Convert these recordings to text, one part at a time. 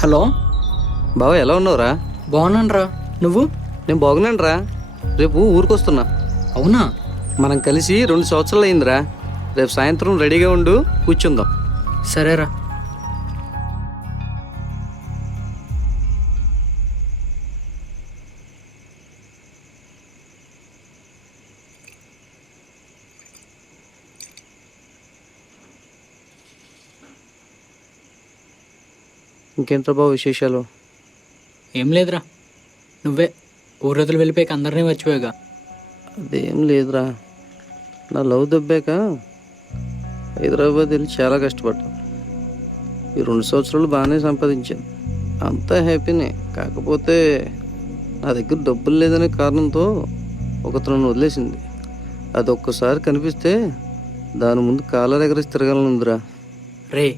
Hello బావ ఎలా ఉన్నావురా? బాగున్నానురా. నువ్వు? నేను బాగున్నాను రా. రేపు ఊరికొస్తున్నా. అవునా? మనం కలిసి 2 సంవత్సరాలు అయిందిరా. రేపు సాయంత్రం రెడీగా ఉండు, కూర్చుందాం. సరేరా. ఇంకేంట్రా బావ విశేషాలు? ఏం లేదురా. నువ్వే ఊరొదులు వెళ్ళిపోయాక అందరినీ మర్చిపోయాగా. అదేం లేదురా. నా లవ్ దెబ్బాక హైదరాబాద్ వెళ్ళి చాలా కష్టపడ్డాను. ఈ 2 సంవత్సరాలు బాగానే సంపాదించాను, అంతా హ్యాపీనే. కాకపోతే నా దగ్గర డబ్బులు లేదనే కారణంతో ఒకతను వదిలేసింది. అది ఒక్కసారి కనిపిస్తే దాని ముందు కాలర్ ఎగరేసి తిరగాలనుందిరా. రే,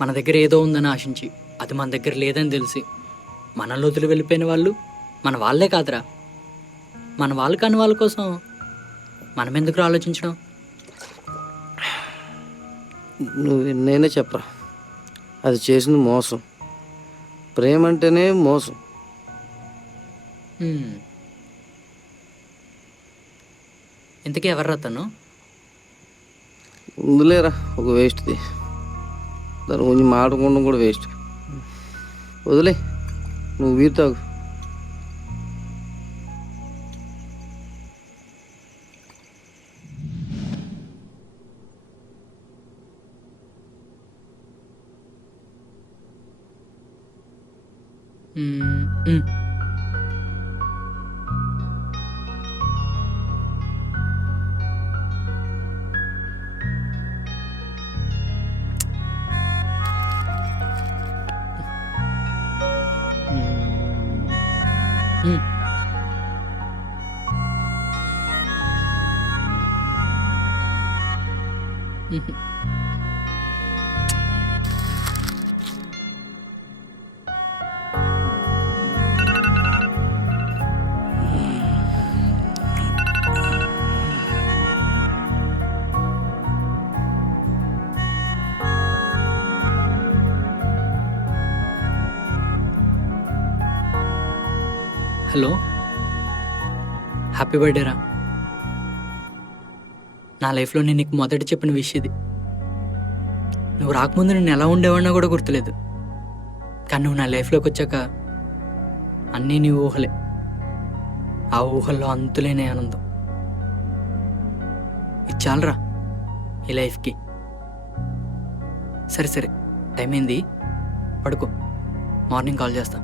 మన దగ్గర ఏదో ఉందని ఆశించి అది మన దగ్గర లేదని తెలిసి మనల్ని వదిలి వెళ్ళిపోయిన వాళ్ళు మన వాళ్ళే కాదురా. మన వాళ్ళు కాని వాళ్ళ కోసం మనం ఎందుకు ఆలోచించడం? నువ్వు ఎన్నైనా చెప్పరా, అది చేసింది మోసం. ప్రేమ అంటేనే మోసం. ఇంతకీ ఎవర్రా తను? ఉందిలేరా ఒక వేస్ట్ది. దాని కొంచెం మాట్లాడకుండా కూడా వేస్ట్. వదిలే, నువ్వు వీరు తాగు. హలో, హ్యాపీ బర్త్డే రా. నా లైఫ్లో నేను నీకు మొదట చెప్పిన విషయం ఇది. నువ్వు రాకముందు నేను ఎలా ఉండేవాడినా కూడా గుర్తులేదు. కానీ నువ్వు నా లైఫ్లోకి వచ్చాక అన్నీ నీ ఊహలే. ఆ ఊహల్లో అంతులేని ఆనందం. ఇది చాలరా ఈ లైఫ్కి. సరే సరే, టైం అయింది, పడుకో. మార్నింగ్ కాల్ చేస్తా.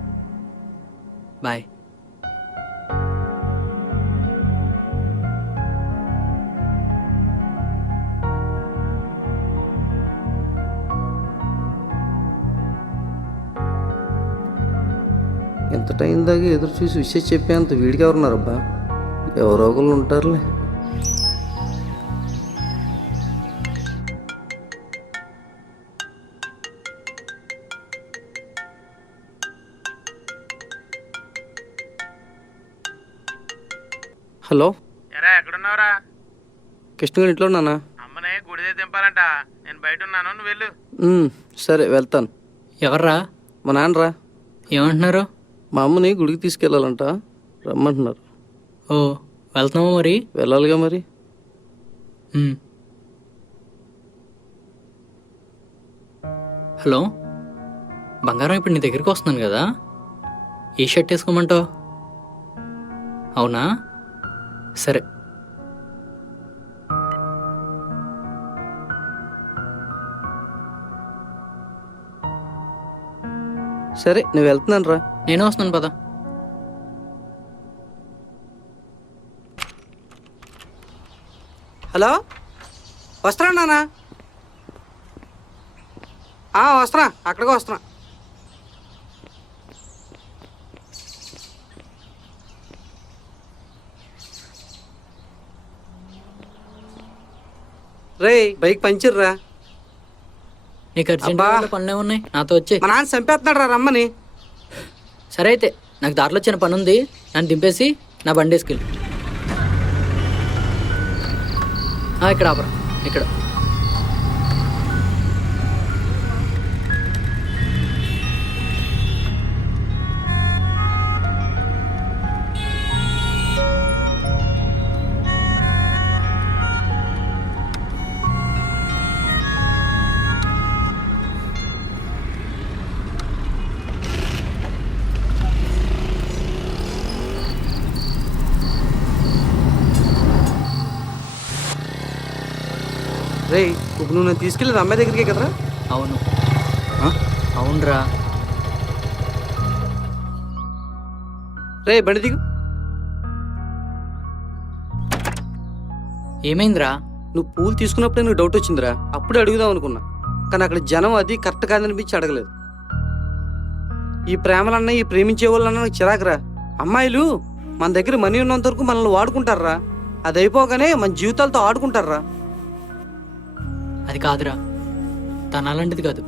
బాయ్. ఎంత టైం దాకా ఎదురు చూసి విషయం చెప్పేంత వీడికి ఎవరున్నారబ్బా? ఎవరో ఒకళ్ళు ఉంటారులే. హలో, ఎరా ఎక్కడున్నావురా? కృష్ణగారి ఇంట్లో నాన్న. అమ్మనే గుడిదే దింపాలంట. నేను బయట ఉన్నాను, నువ్వు వెళ్ళు. సరే వెళ్తాను. ఎవర్రా? మా నాన్నరా. ఏమంటున్నారు? మా అమ్మని గుడికి తీసుకెళ్ళాలంట, రమ్మంటున్నారు. ఓ, వెళ్తున్నావా మరి? వెళ్ళాలిగా మరి. హలో, బంగారం, ఇప్పుడు నీ దగ్గరికి వస్తున్నాను కదా, ఏ షర్ట్ వేసుకోమంటావు? అవునా, సరే. సరే నేను వెళ్తున్నాను రా. నేను వస్తున్నాను పద. హలో, వస్తున్నా నాన్న. వస్తున్నా, అక్కడికి వస్తున్నా. రే, బైక్ పంచర్ రా. నీకు అర్జెంట్ పనులు ఏమున్నాయి? నాతో వచ్చే. మా నాన్న చంపేస్తున్నాడు రా, రమ్మని. సరే అయితే, నాకు దారిలో వచ్చిన పని ఉంది, నన్ను దింపేసి నా బండి వేసుకెళ్ళి. ఇక్కడ ఆపరా, ఇక్కడ. రే ఇప్పుడు నువ్వు నన్ను తీసుకెళ్ళేది అమ్మాయి దగ్గరికే కదరా? అవును. ఆ? అవునరా. రే బండి దిగు. ఏమైందిరా? నువ్వు పూలు తీసుకున్నప్పుడే నాకు డౌట్ వచ్చిందిరా. అప్పుడే అడుగుదాం అనుకున్నా, కానీ అక్కడ జనం అది కరెక్ట్ కాదనిపించి అడగలేదు. ఈ ప్రేమలన్నా ఈ ప్రేమించే వాళ్ళన్నా నాకు చిరాకురా. అమ్మాయిలు మన దగ్గర మనీ ఉన్నంత వరకు మనల్ని వాడుకుంటారా, అది అయిపోగానే మన జీవితాలతో ఆడుకుంటారా. అది కాదురా, తను అలాంటిది కాదు.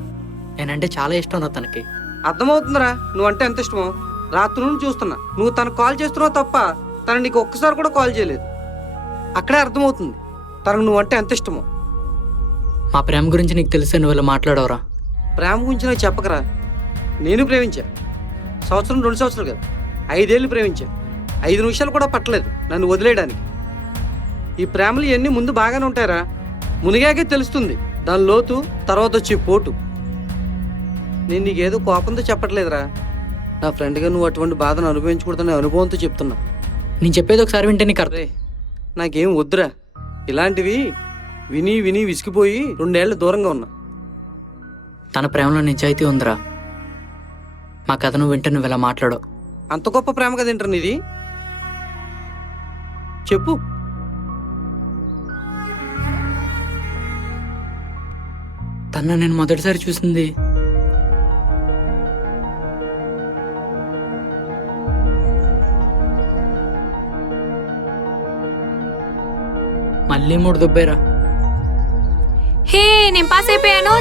నేనంటే చాలా ఇష్టం రా తనకి. అర్థమవుతుందిరా నువ్వంటే ఎంత ఇష్టమో. రాత్రి నుండి చూస్తున్నా, నువ్వు తనకు కాల్ చేస్తున్నావు తప్ప తను నీకు ఒక్కసారి కూడా కాల్ చేయలేదు. అక్కడే అర్థమవుతుంది తనకు నువ్వంటే ఎంత ఇష్టమో. మా ప్రేమ గురించి నీకు తెలిసే నువ్వు ఇలా మాట్లాడవరా. ప్రేమ గురించి నాకు చెప్పకరా. నేను ప్రేమించా. సంవత్సరం 2 సంవత్సరాలు కాదు, 5 ఏళ్ళు ప్రేమించా. 5 నిమిషాలు కూడా పట్టలేదు నన్ను వదిలేయడానికి. ఈ ప్రేమలు ఇవన్నీ ముందు బాగానే ఉంటాయరా, మునిగాకే తెలుస్తుంది దాని లోతు, తర్వాత వచ్చే పోటు. నేను నీకేదో కోపంతో చెప్పట్లేదురా, నా ఫ్రెండ్గా నువ్వు అటువంటి బాధను అనుభవించకూడదనే అనుభవంతో చెప్తున్నా. నేను చెప్పేది ఒకసారి వింటే నీకు అర్థం. రే నాకేం వద్దురా, ఇలాంటివి విని విని విసిగిపోయి 2 ఏళ్ళు దూరంగా ఉన్నా. తన ప్రేమలో నిజాయితీ ఉందిరా. మా కథ నువ్వు వింటే నువ్వు ఇలా మాట్లాడవు. అంత గొప్ప ప్రేమ కదేంటారు నీది? చెప్పు. తన నేను మొదటిసారి చూసింది మళ్ళీ 3 దుబ్బేరా. హే నేను పాస్ అయిపోయాను.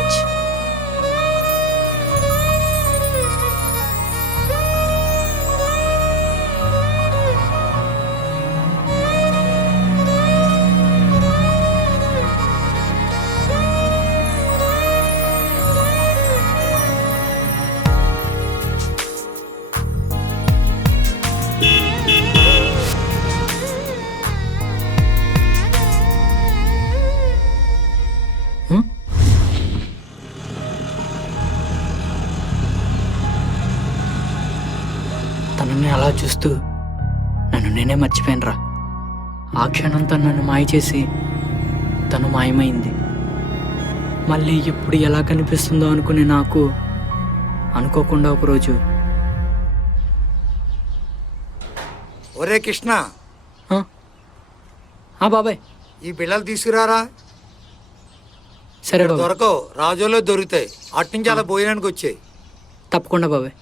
హ్మ్? తనని అలా చూస్తూ నన్ను నేనే మర్చిపోయానురా. ఆ క్షణంతో నన్ను మాయ చేసి తను మాయమైంది. మళ్ళీ ఎప్పుడు ఎలా కనిపిస్తుందో అనుకుని నాకు అనుకోకుండా ఒకరోజు ఒరే కృష్ణ, బాబాయ్ ఈ పిల్లలు తీసుకురారా. సరే బాబాయ్, దొరకవు, రాజోలో దొరుకుతాయి. అట్నుంచి అలా భోజనానికి వచ్చాయి. తప్పకుండా బాబాయ్.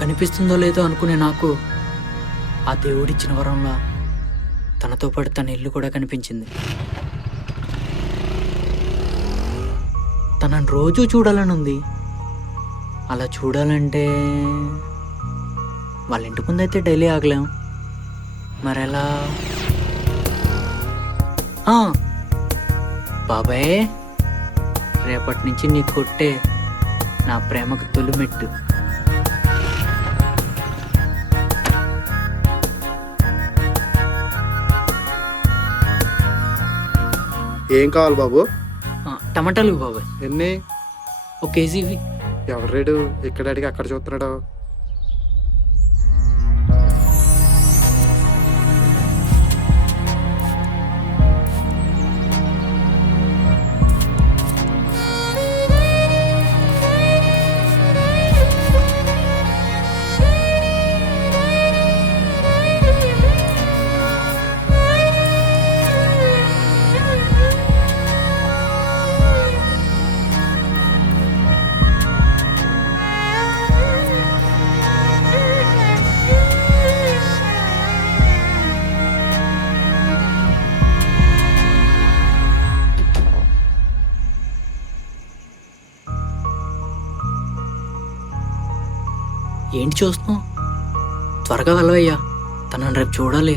కనిపిస్తుందో లేదో అనుకునే నాకు ఆ దేవుడిచ్చిన వరంలా తనతో పాటు తన ఇల్లు కూడా కనిపించింది. తనని రోజూ చూడాలని ఉంది. అలా చూడాలంటే వాళ్ళ ఇంటి ముందైతే డైలీ ఆగలేం, మరెలా? బాబాయ్, రేపటి నుంచి నీ కొట్టే నా ప్రేమకు తొలిమెట్టు. ఏం కావాలి బాబు? టమాటాలు బాబాయ్. ఎన్ని? 1 కేజీ. ఎవరేడు ఇక్కడ అడిగి అక్కడ చూస్తున్నాడు? ఏంటి చూస్తున్నావు? త్వరగా వెళ్ళవయ్యా, తనని రేపు చూడాలి.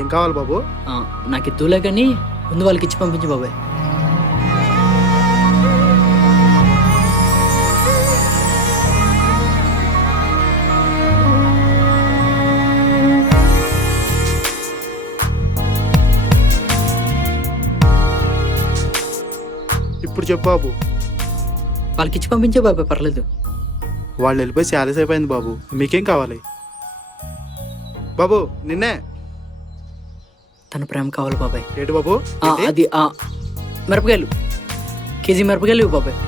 ఏం కావాలి బాబు? నాకు ఇద్దులే కానీ ముందు వాళ్ళకి ఇచ్చి పంపించు బాబాయ్. ఇప్పుడు చెప్పు బాబు. వాళ్ళకి ఇచ్చి పంపించే బాబాయ్, పర్లేదు. వాళ్ళు వెళ్ళిపోయి చాలా సేపు అయింది బాబు. మీకేం కావాలి బాబు? నిన్నే. తన ప్రేమ కావాలి బాబాయ్. ఏంటి బాబు? అది మిరపకాయలు, కేజీ మిరపకాయలు ఇవ్వు బాబాయ్.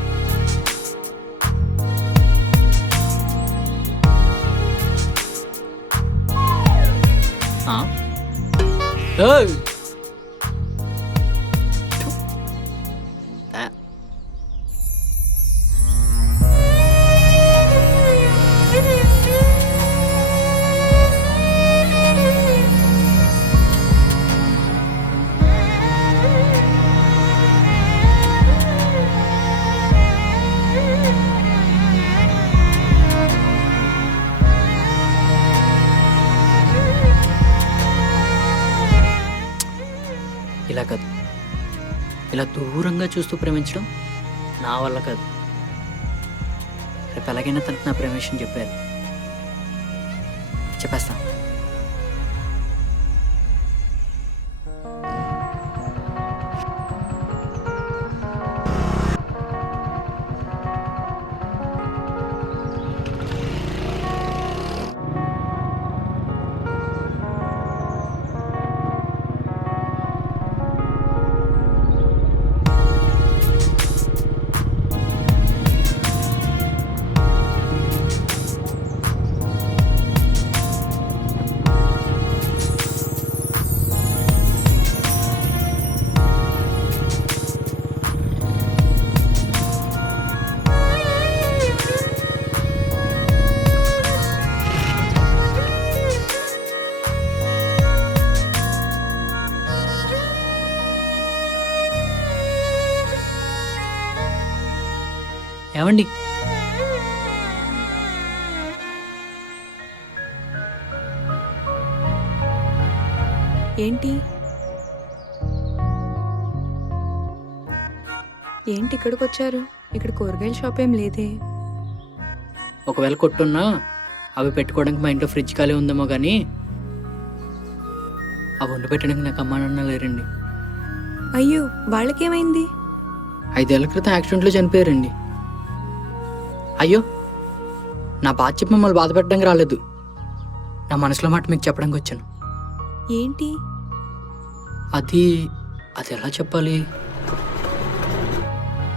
ఏయ్! ఆ. ఇలా కాదు, ఇలా దూరంగా చూస్తూ ప్రేమించడం నా వల్ల కాదు. రేపు ఎలాగైనా తనకు నా ప్రేమ విషయం చెప్పారు. చెప్పేస్తా. ఏమండి, ఏంటి ఏంటి ఇక్కడికి వచ్చారు? ఇక్కడ కూరగాయల షాప్ ఏం లేదే. ఒకవేళ కొట్టున్నా అవి పెట్టుకోవడానికి మా ఇంట్లో ఫ్రిడ్జ్ ఖాళీ ఉందేమో కానీ అవి వండి పెట్టడానికి నాకు అమ్మా నాన్న లేరండి. అయ్యో, వాళ్ళకేమైంది? 5 ఏళ్ల క్రితం యాక్సిడెంట్లో చనిపోయారండి. అయ్యో, నా బాధ చెప్పి మిమ్మల్ని బాధ పెట్టడానికి రాలేదు. నా మనసులో మాట మీకు చెప్పడానికి వచ్చాను. ఏంటి? అది ఎలా చెప్పాలి?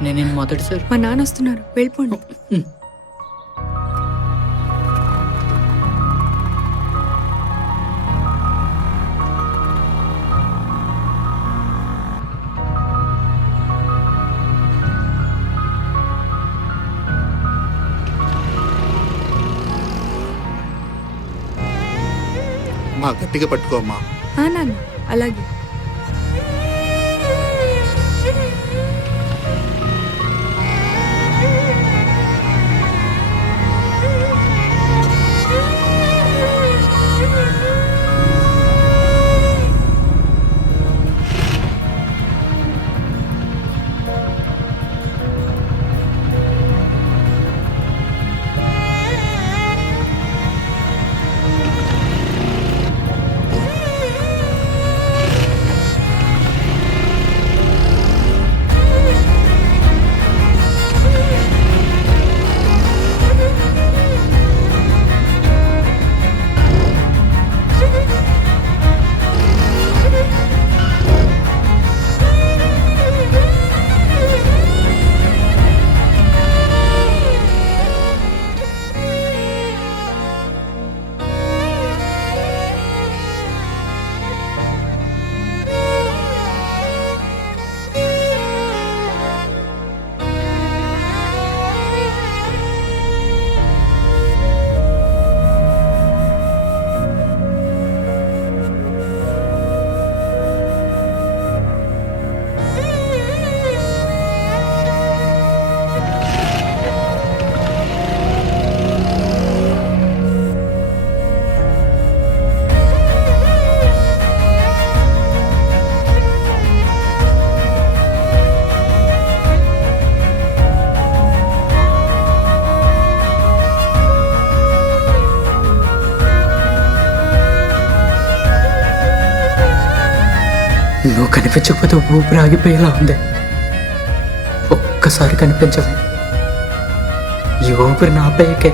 నేను మొదటిసారి మా నాన్న వస్తున్నారు, వెళ్ళిపోండి. మా గట్టిగా పట్టుకోమ్మా. నాన్న అలాగే. నువ్వు కనిపించకపోతే ఊపిరి ఆగిపోయేలా ఉంది. ఒక్కసారి కనిపించవే, ఈ ఊపిరి నాపేయకే.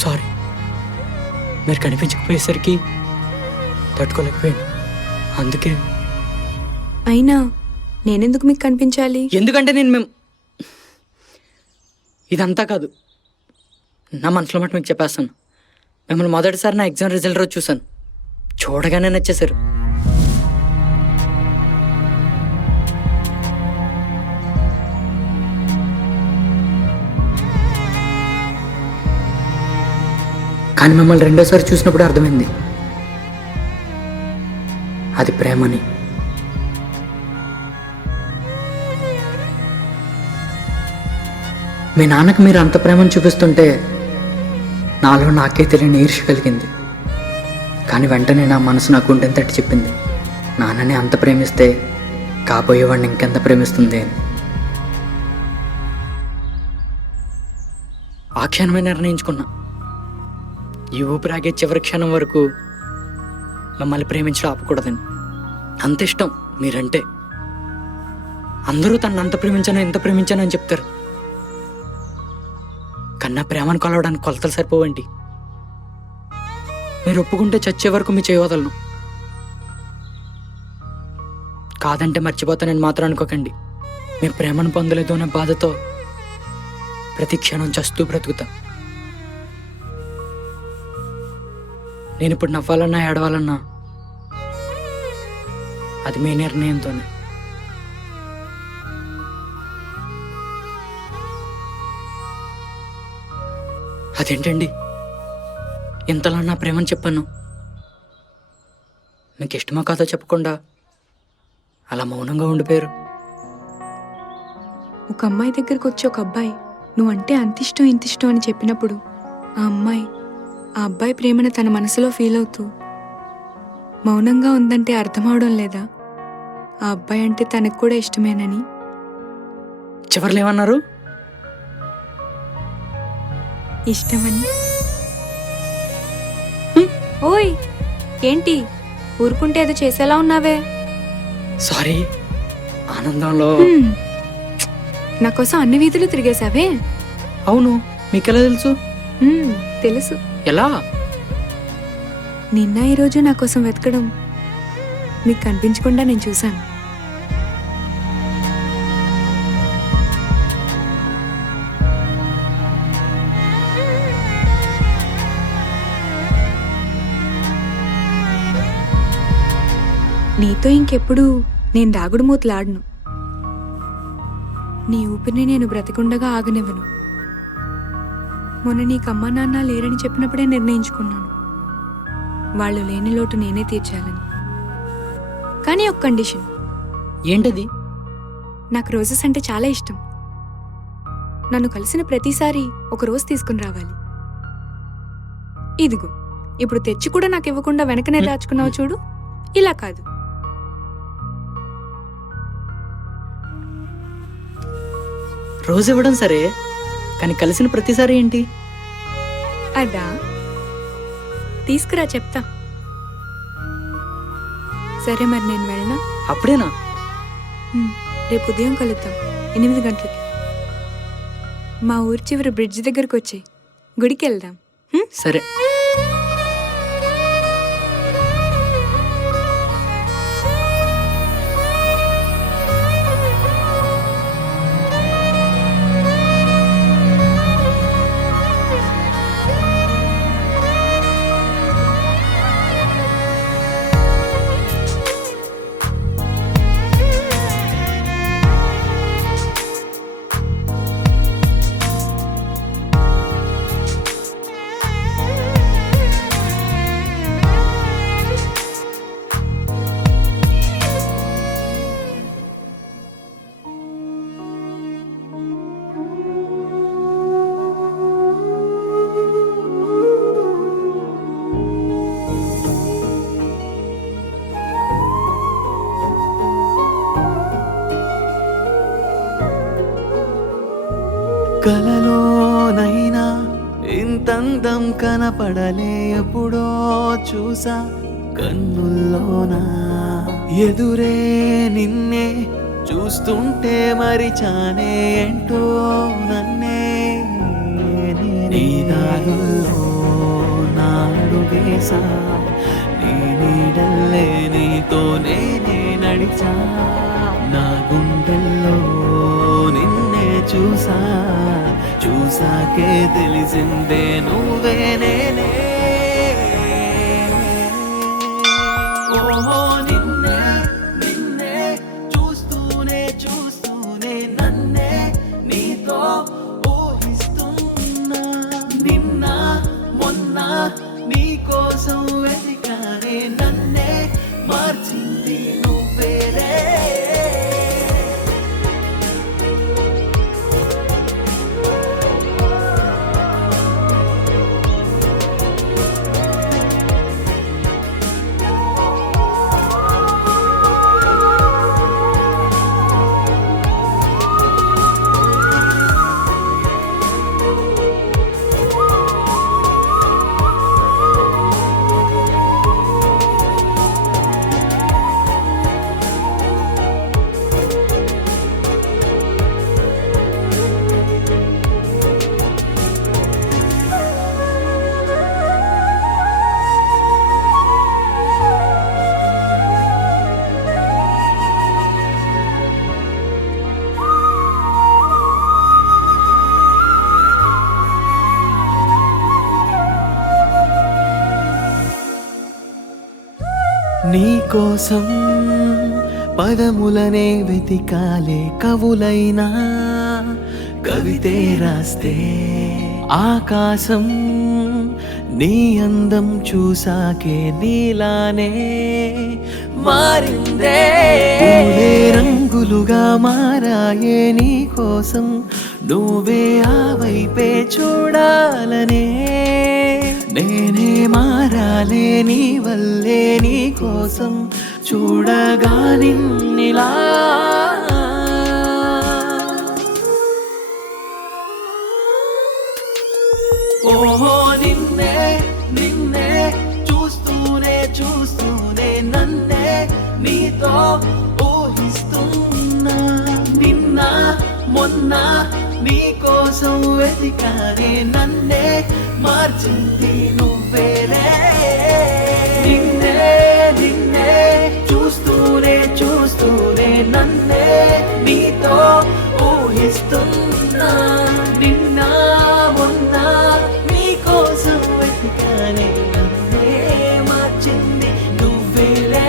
సారీ, మీరు కనిపించకపోయేసరికి తట్టుకోలేకపోయాను. అందుకే. అయినా నేనెందుకు మీకు కనిపించాలి? ఎందుకంటే ఇదంతా కాదు, నా మనసులో మాట మీకు చెప్పేస్తాను. మిమ్మల్ని మొదటిసారి నా ఎగ్జామ్ రిజల్ట్ రోజు చూశాను. చూడగానే నచ్చేశారు. కానీ మిమ్మల్ని రెండోసారి చూసినప్పుడు అర్థమైంది అది ప్రేమని. మీ నాన్నకు మీరు అంత ప్రేమను చూపిస్తుంటే నాలో నాకే తెలియని ఈర్ష్య కలిగింది. కానీ వెంటనే నా మనసు నా గుండెని తట్టి చెప్పింది, నాన్నని అంత ప్రేమిస్తే కాబోయేవాడిని ఇంకెంత ప్రేమిస్తుంది అని. ఆ క్షణమే నిర్ణయించుకున్నా, ఈ ఊపిరాగే చివరి క్షణం వరకు మిమ్మల్ని ప్రేమించడం ఆపకూడదని. అంత ఇష్టం మీరంటే. అందరూ తనను అంత ప్రేమించాను ఎంత ప్రేమించాను అని చెప్తారు, కన్నా ప్రేమను కొలవడానికి కొలతలు సరిపోవండి. మీరు ఒప్పుకుంటే చచ్చే వరకు మీ చేయవదలను, కాదంటే మర్చిపోతానని మాత్రం అనుకోకండి. మీ ప్రేమను పొందలేదు అనే బాధతో ప్రతి క్షణం చస్తూ బ్రతుకుతా. నేను ఇప్పుడు నవ్వాలన్నా ఏడవాలన్నా అది మీ నిర్ణయంతోనే. అదేంటండి ఇంతలా నా ప్రేమని చెప్పాను, మీకు ఇష్టమో కాదో చెప్పకుండా అలా మౌనంగా ఉండిపోయారు. ఒక అమ్మాయి దగ్గరికి వచ్చి ఒక అబ్బాయి నువ్వంటే అంత ఇష్టం ఇంత ఇష్టం అని చెప్పినప్పుడు ఆ అమ్మాయి ఆ అబ్బాయి ప్రేమను తన మనసులో ఫీల్ అవుతూ మౌనంగా ఉందంటే అర్థం అవడం లేదా ఆ అబ్బాయి అంటే తనకు కూడా ఇష్టమేనని? చివర్లు ఏమన్నారు? ఇష్టమని. ఓయ్ ఏంటి ఊరుకుంటే ఏదో చేసేలా ఉన్నావే? సారీ, ఆనందంలో. నా కోసం అన్ని వీధులు తిరిగేశావే? అవును, మీకెలా తెలుసు? తెలుసు. ఎలా? నిన్న ఈరోజు నా కోసం వెతకడం మీకు కనిపించకుండా నేను చూశాను. నీతో ఇంకెప్పుడు నేను దాగుడు మూతలాడను. నీ ఊపిరిని నేను బ్రతికుండగా ఆగనివ్వను. మొన్న నీకు అమ్మా నాన్న లేరని చెప్పినప్పుడే నిర్ణయించుకున్నాను, వాళ్ళు లేని లోటు నేనే తీర్చాలని. కానీ ఒక కండిషన్. ఏంటది? నాకు రోజెస్ అంటే చాలా ఇష్టం. నన్ను కలిసిన ప్రతిసారి ఒక రోజు తీసుకుని రావాలి. ఇదిగో ఇప్పుడు తెచ్చి కూడా నాకు ఇవ్వకుండా వెనకనే దాచుకున్నావు చూడు, ఇలా కాదు. రోజు ఇవ్వడం సరే, కానీ కలిసిన ప్రతిసారి ఏంటి? అదా, తీసుకురా చెప్తా. సరే మరి నేను వెళ్ళనా? అప్పుడేనా? రేపు ఉదయం కలుద్దాం 8 గంటలకి. మా ఊరి చివరి బ్రిడ్జ్ దగ్గరకు వచ్చి గుడికి వెళ్దాం. సరే. కలలోనైనా ఇంతందం కనపడలే ఎప్పుడో చూసా కన్నుల్లోనా ఎదురే నిన్నే చూస్తుంటే మరిచానే ఏంటో నన్నే నీ దారుల్లో నాడుగేసా నీ నీడల్లే నీతోనే నడిచా నా గుండెల్లో నిన్నే చూసాకే తెలిసిందే నువ్వే నేనే ఓహో నిన్నే నిన్నే చూస్తూనే నన్నే నీతో ఊహిస్తున్నా నిన్న మొన్న నీ కోసం వెతికానే నన్నే మార్చింది నువ్వేరే నీ కోసం పదములనే వెతికాలే కవులైనా కవితే రాస్తే ఆకాశం నీ అందం చూసాకే నీలానే మారిందే పూలే రంగులుగా మారాయే నీ కోసం నువ్వే ఆ వైపే చూడాలనే నేనే మారాలే నీ వల్లే నీ కోసం చూడగా నిన్నిలా ఓహో నిన్నే నిన్నే చూస్తూనే నన్నే నీతో ఊహిస్తున్నా నిన్న మొన్న నీ కోసం వెతికానే నన్నే మార్చింది నువ్వేరే నిన్నే నిన్నే చూస్తూనే నన్నే నీతో ఊహిస్తున్నా నిన్న మొన్న నీ కోసం వెతికానే నన్నే మార్చింది నువ్వేలే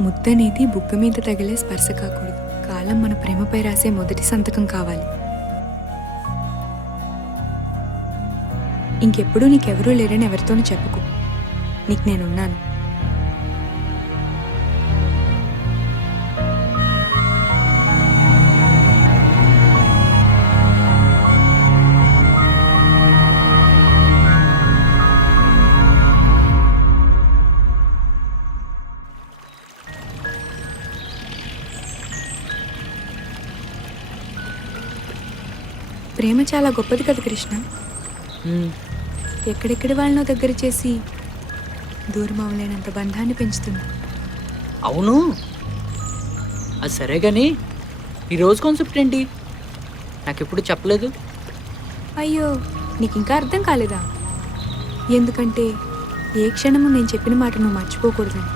ముద్దనేది బుగ్గ మీద తగిలే స్పర్శ కాకూడదు. కాలం మన ప్రేమపై రాసే మొదటి సంతకం కావాలి. ఇంకెప్పుడు నీకెవరూ లేరని ఎవరితోనూ చెప్పుకో. నీకు నేనున్నాను. ప్రేమ చాలా గొప్పది కదా కృష్ణ. మ్మ్. ఎక్కడెక్కడి వాళ్ళనో దగ్గర చేసి దూరం అవలేనంత బంధాన్ని పెంచుతుంది. అవును, అది సరే కానీ ఈరోజు కాన్సెప్ట్ ఏంటి? నాకు ఎప్పుడు చెప్పలేదు. అయ్యో, నీకు ఇంకా అర్థం కాలేదా? ఎందుకంటే ఏ క్షణము నేను చెప్పిన మాట నువ్వు మర్చిపోకూడదని.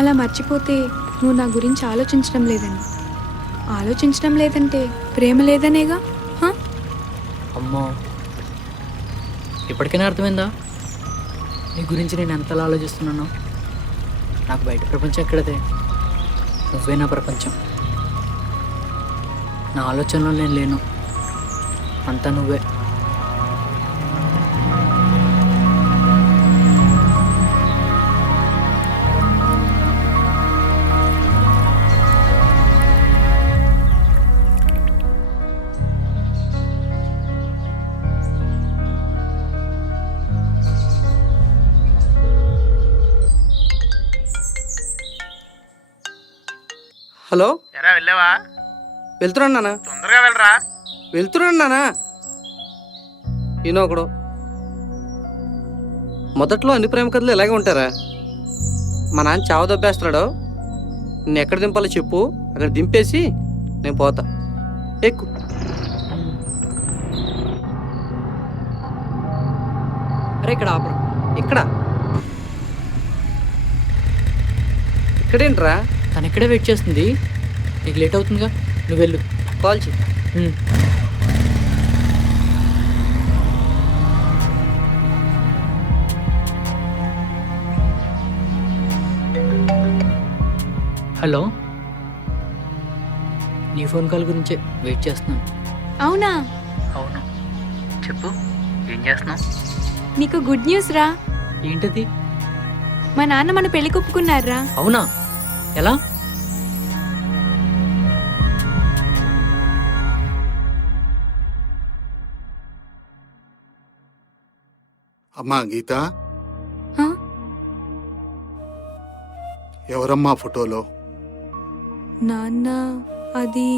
అలా మర్చిపోతే నువ్వు నా గురించి ఆలోచించడం లేదని. ఆలోచించడం లేదంటే ప్రేమ లేదనేగా. హా? అమ్మో, ఇప్పటికైనా అర్థమైందా నీ గురించి నేను ఎంతలా ఆలోచిస్తున్నానో? నాకు బయట ప్రపంచం ఎక్కడదే, నువ్వే నా ప్రపంచం. నా ఆలోచనలో నేను లేను, అంతా నువ్వే. హలో, ఎరా వెళ్ళావా? వెళ్తున్నాను నాన్న. తొందరగా వెళ్ళరా. వెళ్తున్నాను నాన్న. ఈయన ఒకడు. మొదట్లో అన్ని ప్రేమ కథలు ఇలాగే ఉంటారా? మా నాన్న చావ దబ్బేస్తున్నాడు. నేను ఎక్కడ దింపాలో చెప్పు, అక్కడ దింపేసి నేను పోతా. ఎక్కు. అరే ఇక్కడ ఆపరా. ఇక్కడ ఇక్కడేంట్రా? తను ఇక్కడే వెయిట్ చేస్తుంది, నీకు లేట్ అవుతుందిగా, నువ్వు వెళ్ళు. కాల్ చేయి. మ్మ్. హలో, నీ ఫోన్ కాల్ గురించే వెయిట్ చేస్తున్నాను. అవునా? అవును, చెప్పు, ఏం చేస్తున్నావు? నీకు గుడ్ న్యూస్ రా. ఏంటది? మా నాన్న మన పెళ్లి ఒప్పుకున్నారా. అవునా? ఎలా? అమ్మా గీత, హా? ఎవరమ్మా ఫోటోలో? నాన్న, అది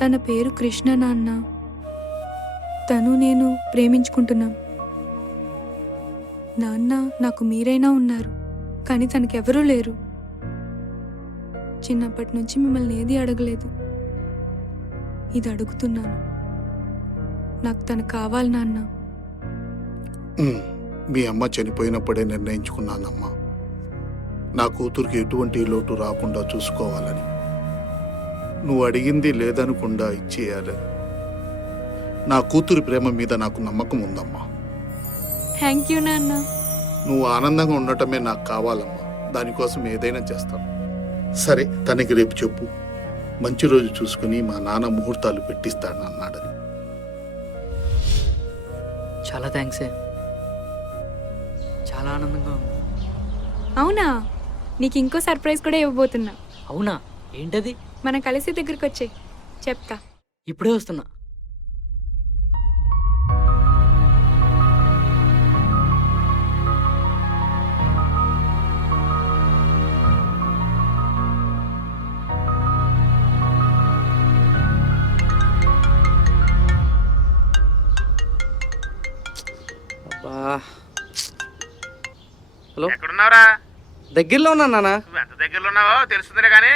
తన పేరు కృష్ణ నాన్న. తను నేను ప్రేమించుకుంటున్నాం. నాన్న, నాకు మీరైనా ఉన్నారు, కానీ తనకెవరూ లేరు. చిన్నప్పటి నుంచి మిమ్మల్ని ఏది అడగలేదు, ఇది అడుగుతున్నాను. నాకు తను కావాలి నాన్న. మీ అమ్మ చనిపోయినప్పుడే నిర్ణయించుకున్నానమ్మా, నా కూతురికి ఎటువంటి లోటు రాకుండా చూసుకోవాలని. నువ్వు అడిగింది లేదనకుండా ఇచ్చేయాలని. నా కూతురి ప్రేమ మీద నాకు నమ్మకం ఉందమ్మా. థ్యాంక్ యూ నాన్న. నువ్వు ఆనందంగా ఉండటమే నాకు కావాలమ్మా, దానికోసం ఏదైనా చేస్తాను. సరే, తనకి రేపు చెప్పు, మంచి రోజు చూసుకుని మా నాన్న ముహూర్తాలు పెట్టిస్తానన్నాడని. చాలా థ్యాంక్సే, చాలా ఆనందంగా ఉంది. అవునా? నీకు ఇంకో సర్ప్రైజ్ కూడా ఇవ్వబోతున్నా. అవునా? ఏంటది? మనం కలిసి దగ్గరికి వచ్చే చెప్తా. ఇప్పుడే వస్తున్నా. అబ్బా. హలో, ఎక్కడున్నావురా? దగ్గరలో ఉన్నా నాన్న. నువ్వు ఎంత దగ్గరలో ఉన్నావో తెలుస్తుందిలే కానీ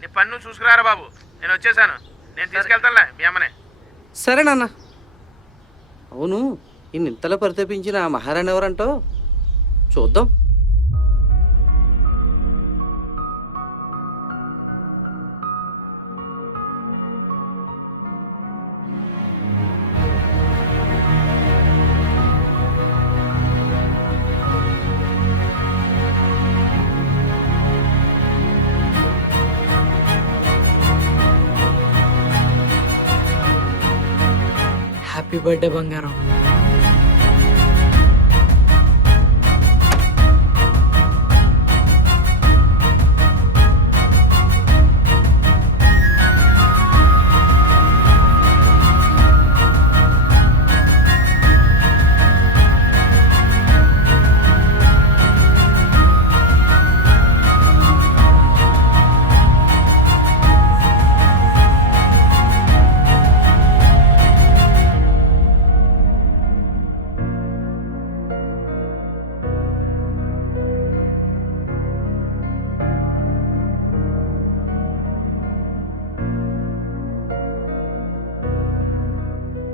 నీ పని నువ్వు చూసుకురారా బాబు. నేను వచ్చేసాను, నేను తీసుకెళ్తానులే మీ అమ్మని. సరే నాన్న. అవును, ఈ ఇంతలో పరితపించిన ఆ మహారాణి ఎవరంటో చూద్దాం. హ్యాపీ బర్త్డే బంగారం.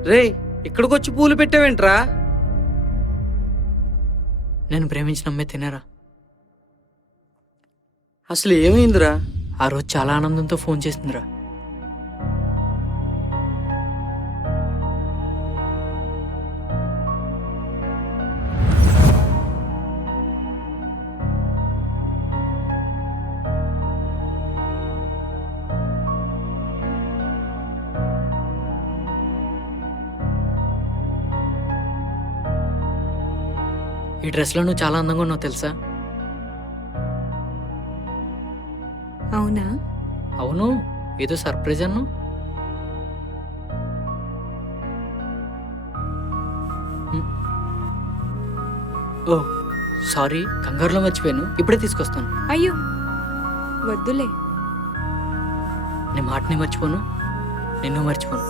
రే ఇక్కడికి వచ్చి పూలు పెట్టావేంట్రా? నేను ప్రేమించిన అమ్మాయి తినేరా. అసలు ఏమైందిరా? ఆ రోజు చాలా ఆనందంతో ఫోన్ చేసిందిరా. ఈ డ్రెస్లో నువ్వు చాలా అందంగా ఉన్నావు తెలుసా? అవునా? అవును, ఏదో సర్ప్రైజ్ అన్ను. ఓ సారీ, కంగారులో మర్చిపోయాను. ఇప్పుడే తీసుకొస్తాను. అయ్యో వద్దులే. నీ మాటని మర్చిపోను, నిన్ను మర్చిపోను.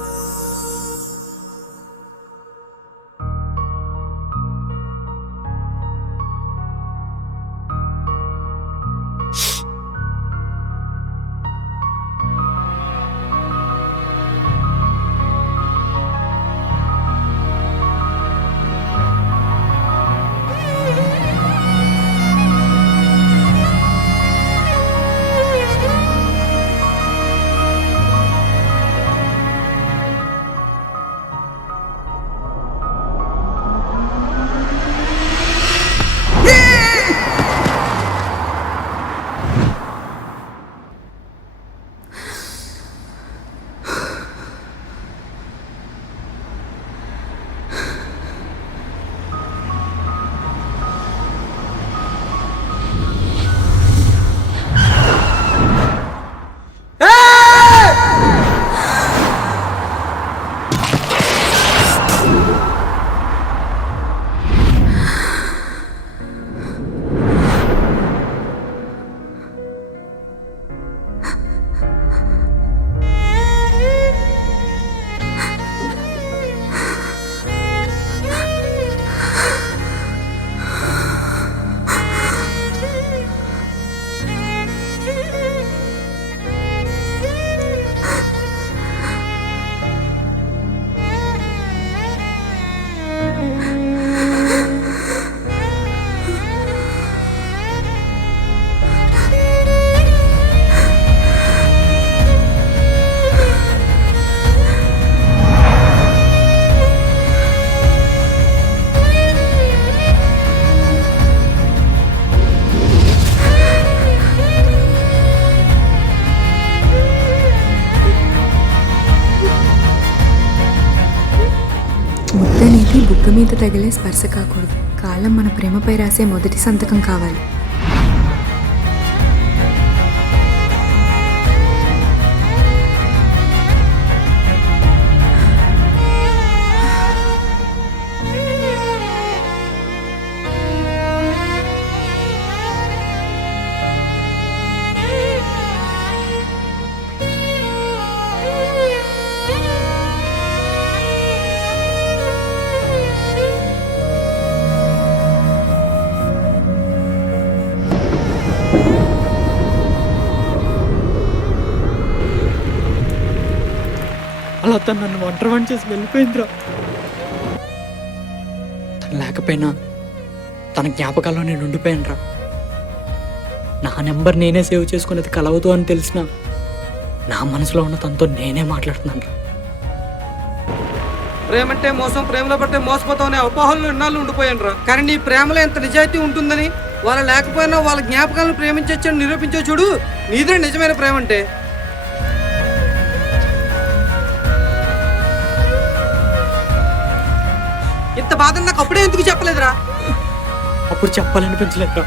ముద్దనేది బుగ్గ మీద తగిలే స్పర్శ కాకూడదు. కాలం మన ప్రేమపై రాసే మొదటి సంతకం కావాలి. అలా తను నన్ను ఒంటరి చేసి వెళ్ళిపోయిందిరా. తను లేకపోయినా తన జ్ఞాపకాల్లో నేను ఉండిపోయానురా. నా నెంబర్ నేనే సేవ్ చేసుకునేది కలవదు అని తెలిసిన నా మనసులో ఉన్న తనతో నేనే మాట్లాడుతున్నాను రా. ప్రేమంటే మోసం, ప్రేమలో పట్టే మోసపోతాం అనే అపోహల్లో ఇన్నాళ్ళు ఉండిపోయాను రా. కానీ నీ ప్రేమలో ఎంత నిజాయితీ ఉంటుందని, వాళ్ళ లేకపోయినా వాళ్ళ జ్ఞాపకాలను ప్రేమించొచ్చని నిరూపించో చూడు. నీదే నిజమైన ప్రేమ అంటే. ఇంత బాధను నాకు అప్పుడే ఎందుకు చెప్పలేదురా? అప్పుడు చెప్పాలనిపించలేదురా,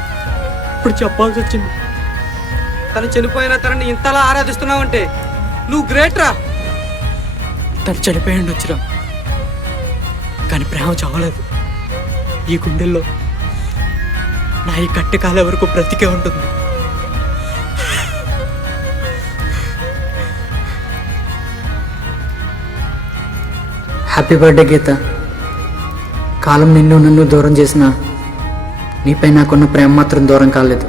ఇప్పుడు చెప్పాల్సి వచ్చింది. తను చనిపోయిన తనని ఇంతలా ఆరాధిస్తున్నావంటే నువ్వు గ్రేట్ రా. తను చనిపోయి ఉండొచ్చురా, కానీ ప్రేమ చావలేదు. ఈ గుండెల్లో నా ఈ కట్టె కాలే వరకు బ్రతికే ఉంటుంది. హ్యాపీ బర్త్డే గీత. కాలం నిన్ను నన్ను దూరం చేసిన నీపై నాకున్న ప్రేమ మాత్రం దూరం కాలేదు.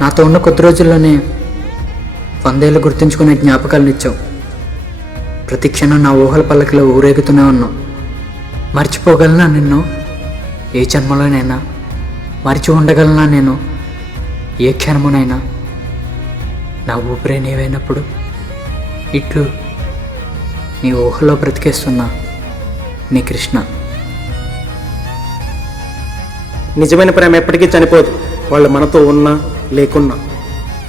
నాతో ఉన్న కొద్ది రోజుల్లోనే 100 ఏళ్ళు గుర్తుంచుకునే జ్ఞాపకాలను ఇచ్చావు. ప్రతి క్షణం నా ఊహల పల్లకిలో ఊరేగుతూనే ఉన్నావు. మర్చిపోగలనా నిన్ను ఏ జన్మలోనైనా? మరిచి ఉండగలనా నేను ఏ క్షణమునైనా? నా ఊపిరే నీవైనప్పుడు ఇట్లు నీ ఊహలో బ్రతికేస్తున్నా నీ కృష్ణ. నిజమైన ప్రేమ ఎప్పటికీ చనిపోదు, వాళ్ళు మనతో ఉన్నా లేకున్నా.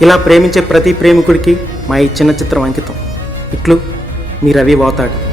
ఇలా ప్రేమించే ప్రతి ప్రేమికుడికి మా ఈ చిన్న చిత్రం అంకితం. ఇట్లు మీ రవి వాతాడు.